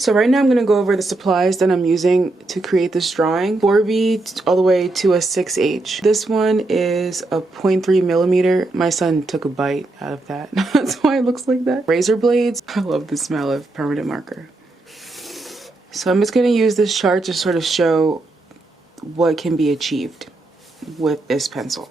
So right now I'm going to go over the supplies that I'm using to create this drawing. 4B all the way to a 6H. This one is a 0.3 millimeter. My son took a bite out of that. That's why it looks like that. Razor blades. I love the smell of permanent marker. So I'm just going to use this chart to sort of show what can be achieved with this pencil.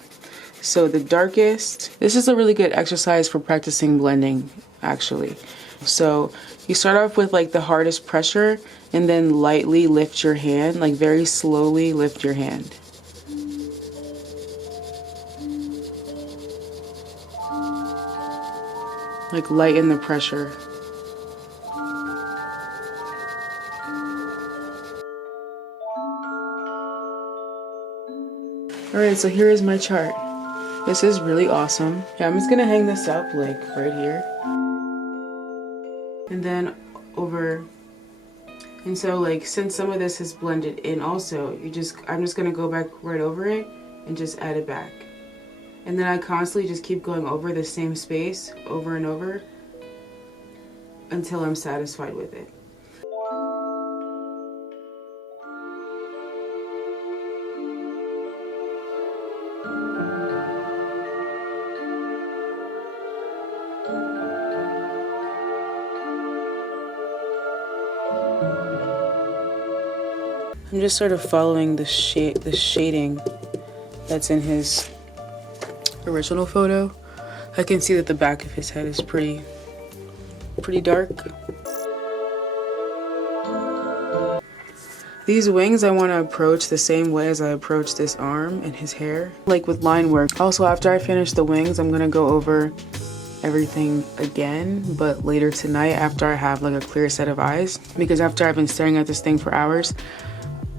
So the darkest, this is a really good exercise for practicing blending actually. So you start off with like the hardest pressure and then lightly lift your hand, like very slowly lift your hand. Like lighten the pressure. Alright, so here is my chart. This is really awesome. Yeah, I'm just gonna hang this up like right here. And then over, and so like since some of this is blended in also, I'm just gonna go back right over it and just add it back. And then I constantly just keep going over the same space over and over until I'm satisfied with it. I'm just sort of following the shading that's in his original photo. I can see that the back of his head is pretty dark. These wings I want to approach the same way as I approach this arm and his hair, like with line work. Also, after I finish the wings, I'm gonna go over everything again, but later tonight after I have like a clear set of eyes, because after I've been staring at this thing for hours,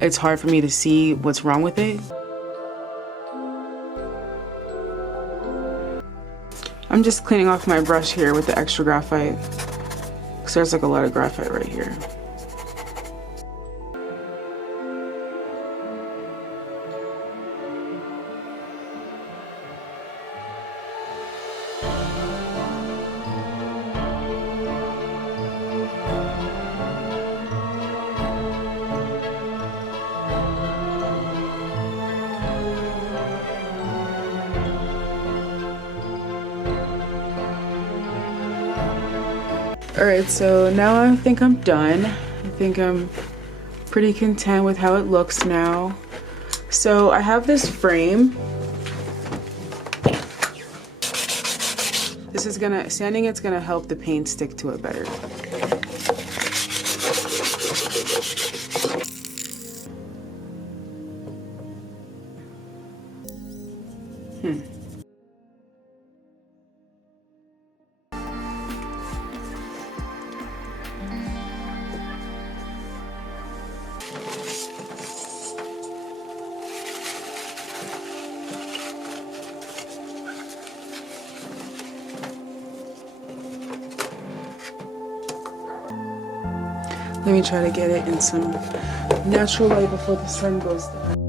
it's hard for me to see what's wrong with it. I'm just cleaning off my brush here with the extra graphite, because there's like a lot of graphite right here. Alright, so now I think I'm done. I think I'm pretty content with how it looks now. So I have this frame. This is sanding it's gonna help the paint stick to it better. Let me try to get it in some natural light before the sun goes down.